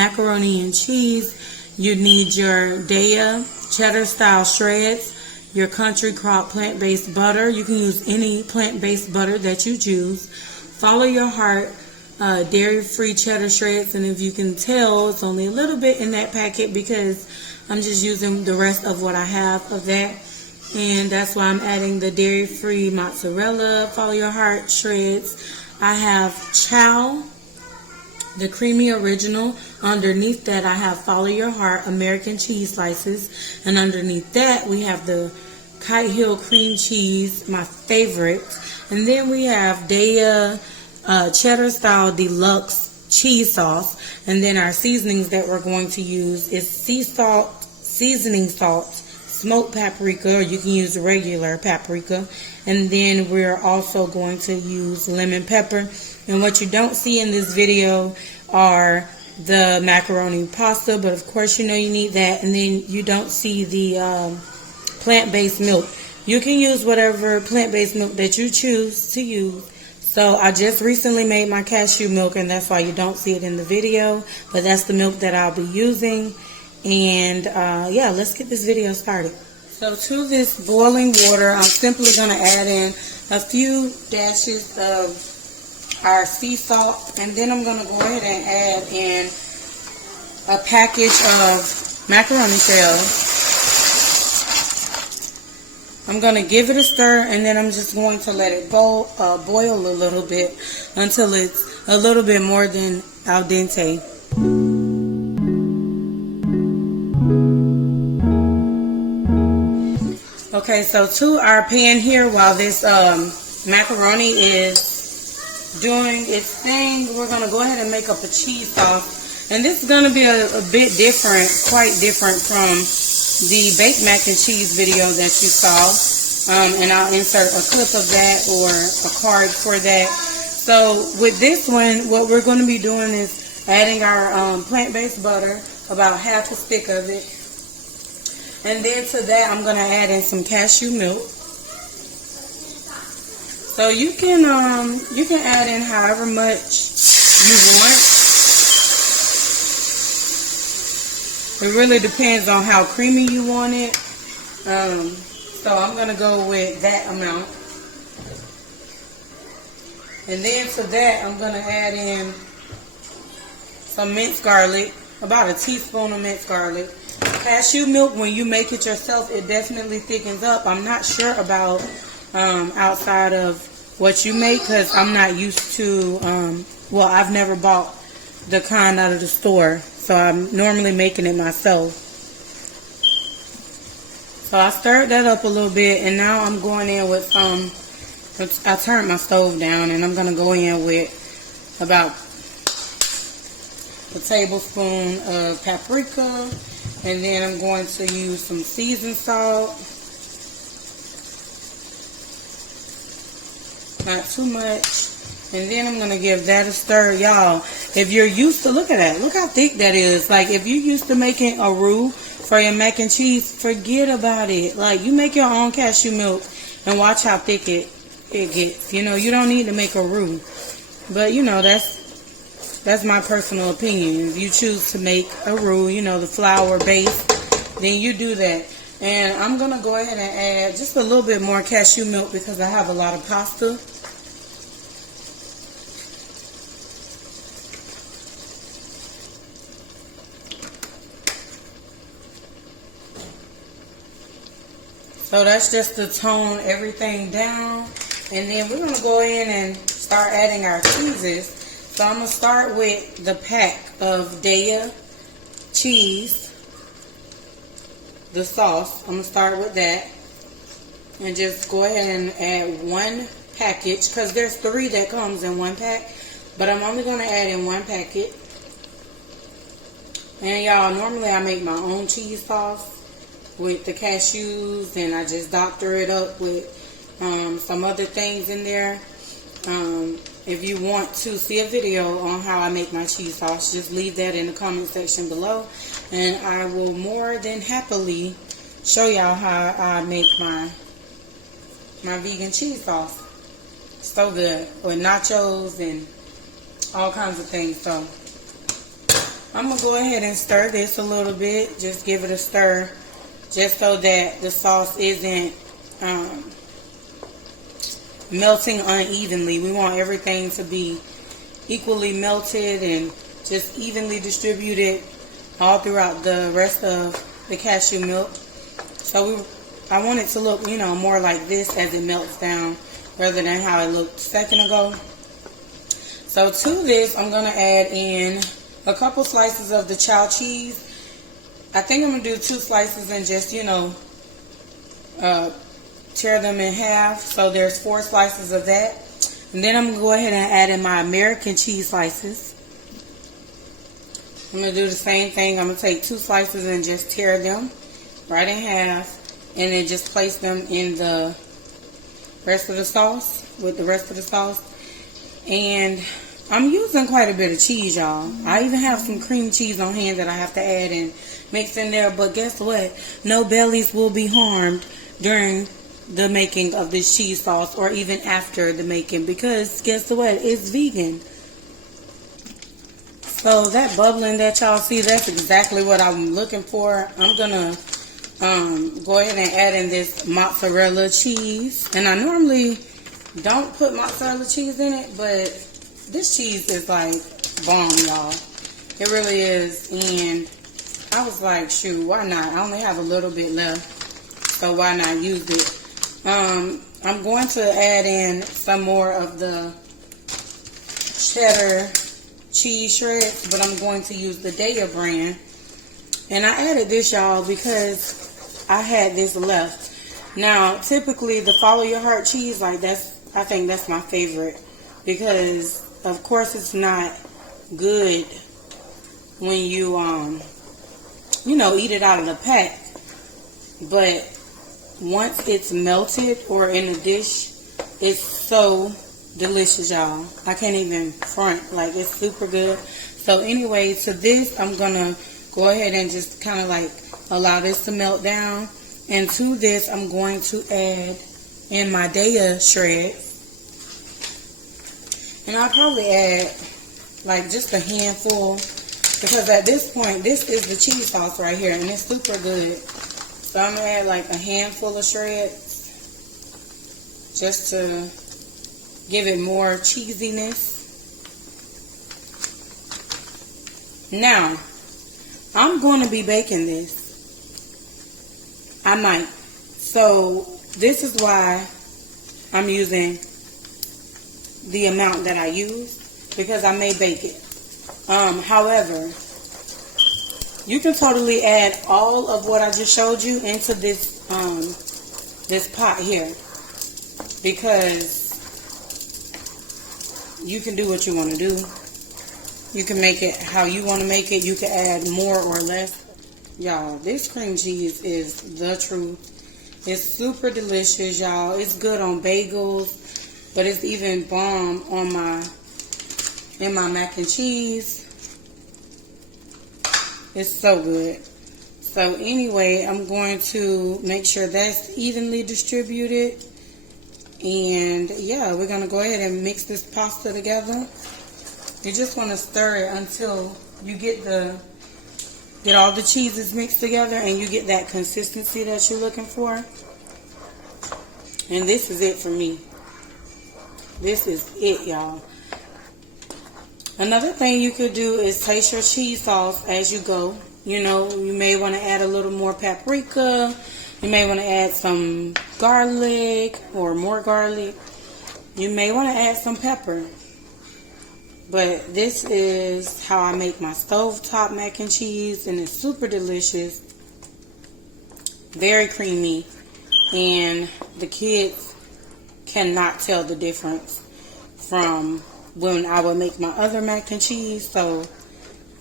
macaroni and cheese, you need your Daiya cheddar style shreds, your country crock plant-based butter. You can use any plant-based butter that you choose. Follow your heart, dairy-free cheddar shreds, and if you can tell, it's only a little bit in that packet because I'm just using the rest of what I have of that, and that's why I'm adding the dairy-free mozzarella, Follow Your Heart shreds. I have Chow, the creamy original. Underneath that I have Follow Your Heart American cheese slices, and underneath that we have the Kite Hill cream cheese, my favorite. And then we have Daiya cheddar style deluxe cheese sauce, and then our seasonings that we're going to use is sea salt, seasoning salt, smoked paprika, or you can use regular paprika, and then we're also going to use lemon pepper. And what you don't see in this video are the macaroni pasta, but of course you know you need that. And then you don't see the plant-based milk. You can use whatever plant-based milk that you choose to use. So I just recently made my cashew milk, and that's why you don't see it in the video, but that's the milk that I'll be using. And yeah, let's get this video started. So to this boiling water, I'm simply going to add in a few dashes of our sea salt, and then I'm going to go ahead and add in a package of macaroni shells. I'm going to give it a stir, and then I'm just going to let it boil a little bit until it's a little bit more than al dente. Okay, so to our pan here, while this macaroni is doing its thing, we're going to go ahead and make up a cheese sauce. And this is going to be a bit different, quite different from the baked mac and cheese video that you saw. And I'll insert a clip of that or a card for that. So with this one, what we're going to be doing is adding our plant-based butter, about half a stick of it. And then to that, I'm going to add in some cashew milk. So you can add in however much you want. It really depends on how creamy you want it. So I'm going to go with that amount. And then to that, I'm going to add in some minced garlic, about a teaspoon of minced garlic. Cashew milk, when you make it yourself, it definitely thickens up. I'm not sure about outside of what you make, because I'm not used to, well, I've never bought the kind out of the store, so I'm normally making it myself. So I stirred that up a little bit, and now I'm going in with some, I turned my stove down, and I'm going to go in with about a tablespoon of paprika. And then I'm going to use some seasoned salt. Not too much. And then I'm going to give that a stir. Y'all, if you're used to, look at that. Look how thick that is. Like, if you're used to making a roux for your mac and cheese, forget about it. Like, you make your own cashew milk and watch how thick it gets. You know, you don't need to make a roux. But, you know, that's my personal opinion. If you choose to make a roux, you know, the flour base, then you do that. And I'm going to go ahead and add just a little bit more cashew milk because I have a lot of pasta. So that's just to tone everything down. And then we're going to go in and start adding our cheeses. So I'm going to start with the pack of Daiya cheese, the sauce. I'm going to start with that. And just go ahead and add one package, because there's 3 that comes in one pack. But I'm only going to add in one packet. And y'all, normally I make my own cheese sauce with the cashews, and I just doctor it up with some other things in there. If you want to see a video on how I make my cheese sauce, just leave that in the comment section below, and I will more than happily show y'all how I make my vegan cheese sauce. So good, with nachos and all kinds of things. So I'm going to go ahead and stir this a little bit. Just give it a stir just so that the sauce isn't melting unevenly. We want everything to be equally melted and just evenly distributed all throughout the rest of the cashew milk. So I want it to look, more like this as it melts down rather than how it looked a second ago. So to this, I'm going to add in a couple slices of the chow cheese. I think I'm going to do 2 slices and just, tear them in half. So there's 4 slices of that. And then I'm going to go ahead and add in my American cheese slices. I'm going to do the same thing. I'm going to take 2 slices and just tear them right in half. And then just place them in the rest of the sauce, with the rest of the sauce. And I'm using quite a bit of cheese, y'all. I even have some cream cheese on hand that I have to add and mix in there. But guess what? No bellies will be harmed during the making of this cheese sauce or even after the making, because guess what? It's vegan. So that bubbling that y'all see, that's exactly what I'm looking for. I'm going to go ahead and add in this mozzarella cheese. And I normally don't put mozzarella cheese in it, but this cheese is like bomb, y'all. It really is. And I was like, shoot, why not? I only have a little bit left, so why not use it? I'm going to add in some more of the cheddar cheese shreds, but I'm going to use the Daiya brand. And I added this, y'all, because I had this left. Now, typically, the Follow Your Heart cheese, I think that's my favorite, because, of course, it's not good when you, eat it out of the pack. But once it's melted or in a dish, it's so delicious, y'all. I can't even front. Like, it's super good. So anyway, to this, I'm going to go ahead and just kind of like allow this to melt down. And to this, I'm going to add in my Daiya shreds. And I'll probably add like just a handful, because at this point, this is the cheese sauce right here, and it's super good. So I'm going to add like a handful of shreds just to give it more cheesiness. Now, I'm going to be baking this. I might. So this is why I'm using the amount that I use, because I may bake it. However, you can totally add all of what I just showed you into this this pot here, because you can do what you want to do. You can make it how you want to make it. You can add more or less. Y'all, this cream cheese is the truth. It's super delicious, y'all. It's good on bagels, but it's even bomb on in my mac and cheese. It's so good. So anyway, I'm going to make sure that's evenly distributed. And yeah, we're going to go ahead and mix this pasta together. You just want to stir it until you get all the cheeses mixed together and you get that consistency that you're looking for. And this is it for me. This is it, y'all. Another thing you could do is taste your cheese sauce as you go. You may want to add a little more paprika. You may want to add some garlic or more garlic. You may want to add some pepper. But this is how I make my stovetop mac and cheese, and it's super delicious. Very creamy. And the kids cannot tell the difference from when I would make my other mac and cheese. So,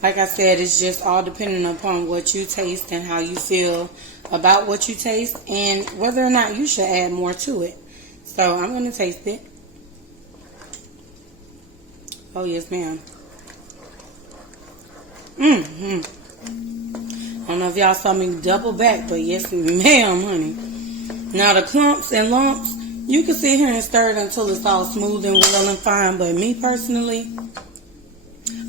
like I said, it's just all depending upon what you taste and how you feel about what you taste, and whether or not you should add more to it. So, I'm going to taste it. Oh, yes, ma'am. I don't know if y'all saw me double back, but yes, ma'am, honey. Now, the clumps and lumps, you can sit here and stir it until it's all smooth and well and fine. But me personally,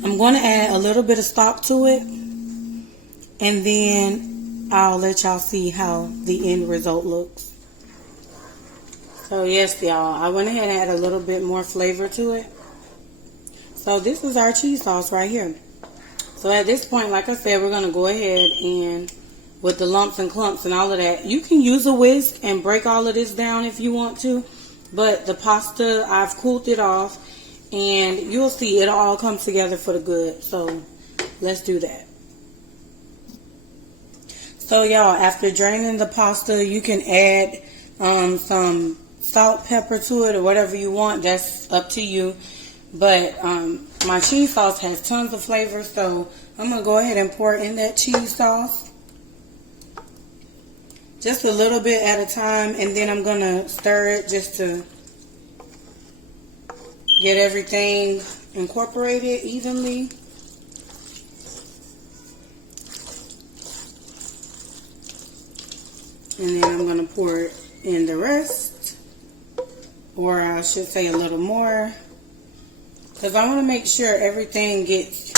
I'm going to add a little bit of stock to it, and then I'll let y'all see how the end result looks. So yes, y'all, I went ahead and added a little bit more flavor to it. So this is our cheese sauce right here. So at this point, like I said, we're going to go ahead and with the lumps and clumps and all of that, you can use a whisk and break all of this down if you want to. But the pasta, I've cooled it off, and you'll see it all comes together for the good. So let's do that. So y'all, after draining the pasta, you can add some salt, pepper to it, or whatever you want. That's up to you. But my cheese sauce has tons of flavor, so I'm going to go ahead and pour in that cheese sauce. Just a little bit at a time, and then I'm going to stir it just to get everything incorporated evenly. And then I'm going to pour in the rest, or I should say a little more, because I want to make sure everything gets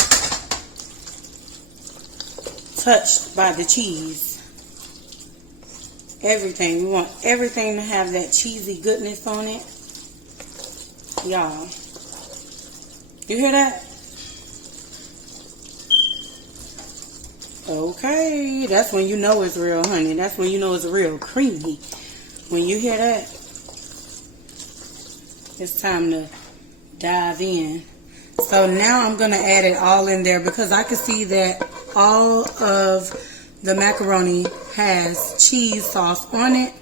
touched by the cheese. Everything. We want everything to have that cheesy goodness on it. Y'all. You hear that? Okay. That's when you know it's real, honey. That's when you know it's real creamy. When you hear that, it's time to dive in. So now I'm going to add it all in there, because I can see that all of the macaroni has cheese sauce on it.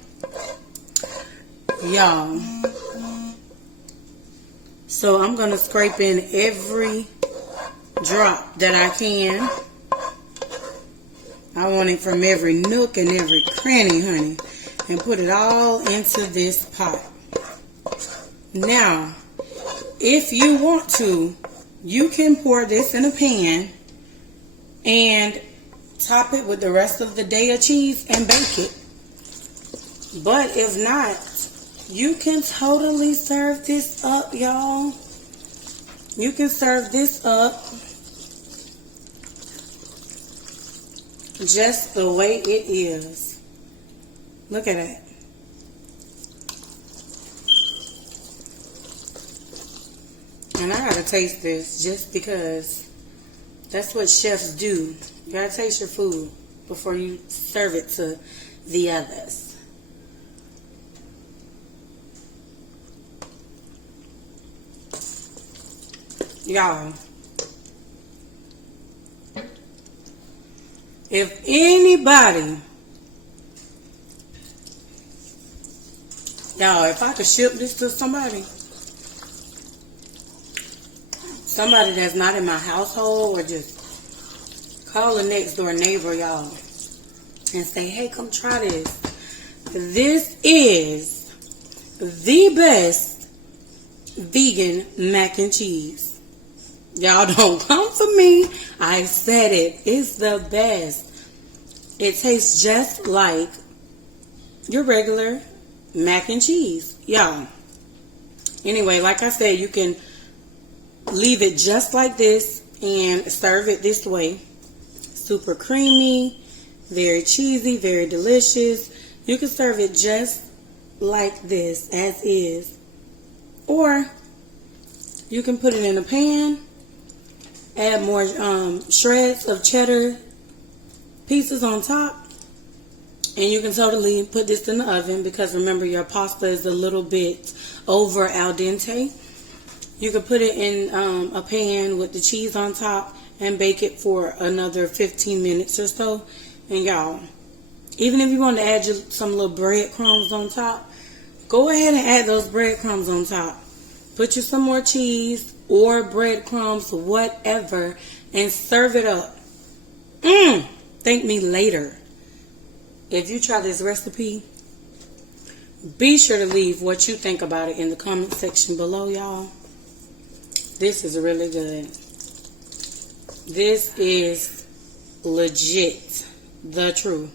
Y'all. So I'm going to scrape in every drop that I can. I want it from every nook and every cranny, honey. And put it all into this pot. Now, if you want to, you can pour this in a pan and top it with the rest of the Daiya cheese and bake it. But if not, you can totally serve this up, y'all. You can serve this up just the way it is. Look at that. And I gotta taste this just because that's what chefs do. You gotta taste your food before you serve it to the others. Y'all, if anybody, y'all, if I could ship this to somebody that's not in my household, or just call a next door neighbor, y'all, and say, hey, come try this. This is the best vegan mac and cheese. Y'all don't come for me. I said it. It's the best. It tastes just like your regular mac and cheese. Y'all. Anyway, like I said, you can leave it just like this and serve it this way. Super creamy, very cheesy, very delicious. You can serve it just like this, as is. Or you can put it in a pan, add more shreds of cheddar pieces on top, and you can totally put this in the oven, because remember, your pasta is a little bit over al dente. You can put it in a pan with the cheese on top and bake it for another 15 minutes or so. And y'all, even if you want to add some little breadcrumbs on top, go ahead and add those breadcrumbs on top. Put you some more cheese or breadcrumbs, whatever, and serve it up. Thank me later. If you try this recipe, be sure to leave what you think about it in the comment section below, y'all. This is really good. This is legit the truth.